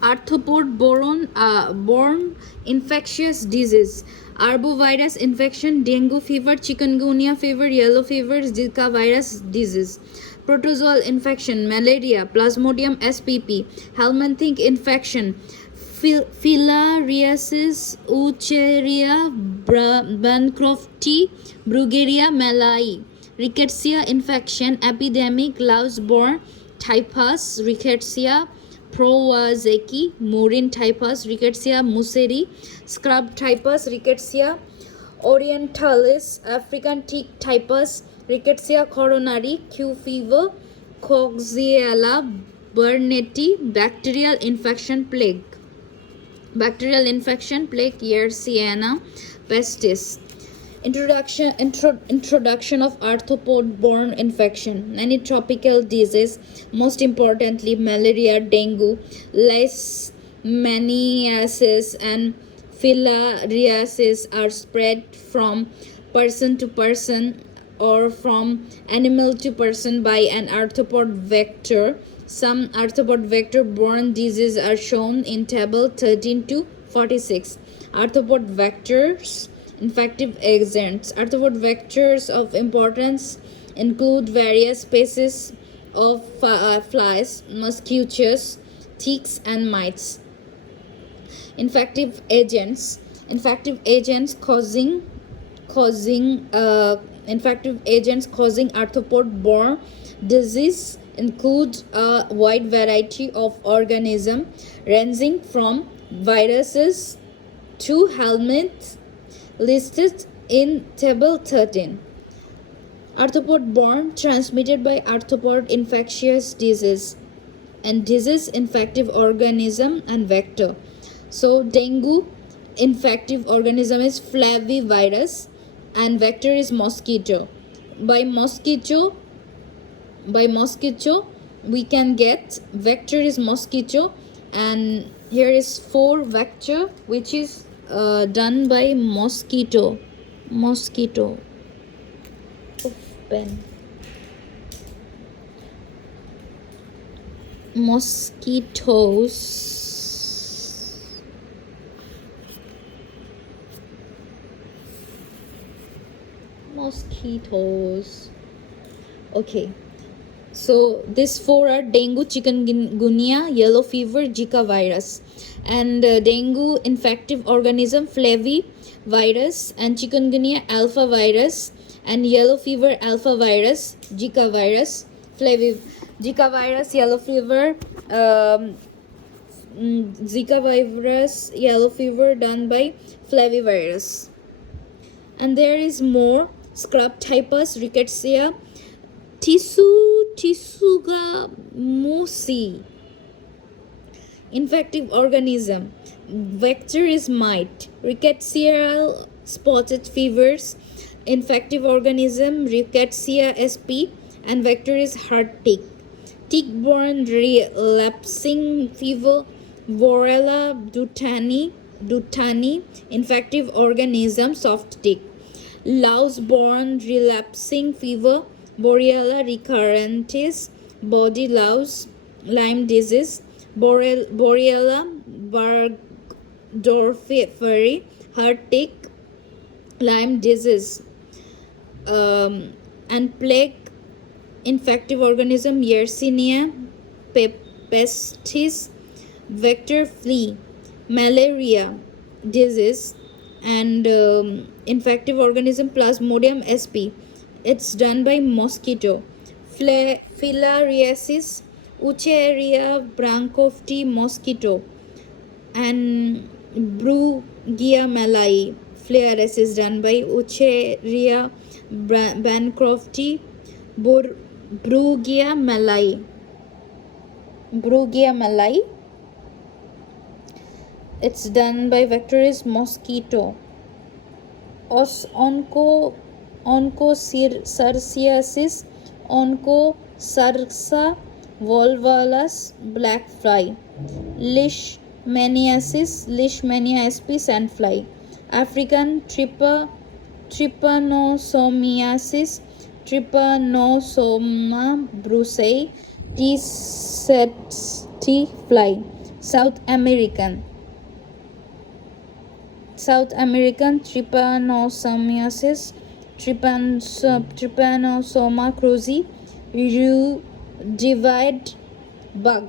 Arthropod-borne infectious disease, arbovirus infection, dengue fever, chikungunya fever, yellow fever, Zika virus disease, protozoal infection, malaria, Plasmodium spp, helmintic infection, filariasis, Wucheria, Bancrofti, Bruguiera malayi, rickettsia infection, epidemic, Lausborn typhus, rickettsia prowazeki, Morin typhus, rickettsia musseri, scrub typhus, rickettsia orientalis, African tick typhus, rickettsia coronari, Q fever, Coxiella burnetii, bacterial infection, plague. Bacterial infection, plague, Yersinia pestis. Introduction of arthropod-borne infection. Many tropical diseases, most importantly malaria, dengue, leishmaniasis, and filariasis, are spread from person to person or from animal to person by an arthropod vector. Some arthropod vector-borne diseases are shown in table 13 to 46. Arthropod vectors, infective agents. Arthropod vectors of importance include various species of flies, mosquitoes, ticks, and mites. Infective agents causing arthropod-borne disease include a wide variety of organisms ranging from viruses to helminths listed in table 13. Arthropod-borne, transmitted by arthropod infectious disease, and disease, infective organism and vector. So dengue infective organism is flavivirus and vector is mosquito. By mosquito we can get vector is mosquito, and here is 4 vector which is done by mosquito. Pen. Mosquitoes. Okay, so these 4 are dengue, chikungunya, yellow fever, Zika virus. And dengue infective organism flavivirus, and chikungunya alpha virus, and yellow fever alpha virus, Zika virus, Zika virus, yellow fever, Zika virus, yellow fever done by flavivirus. And there is more. Scrub typhus, rickettsia, Tsugamosi. Infective organism, vector is mite, rickettsial spotted fevers, infective organism rickettsia sp, and vector is heart tick. Tick-borne relapsing fever, Borrelia dutani, infective organism soft tick. Louse-borne relapsing fever, Borrelia recurrentis, body louse, Lyme disease, Borrelia burgdorferi, heart tick, Lyme disease, and plague infective organism Yersinia pestis, vector flea, malaria disease, and infective organism Plasmodium sp. It's done by mosquito. Filariasis, Wucheria bancrofti mosquito, and Bruguiera malayi. Filariasis done by Wucheria bancrofti, Bruguiera malayi. It's done by vector is mosquito. Onchocerciasis, Onchocerca volvulus, black fly. Leishmaniasis, Leishmania sp, sandfly. African trypanosomiasis, Trypanosoma brucei, tsetse fly. South American trypanosomiasis, trypanosoma cruzi, rudivid bug.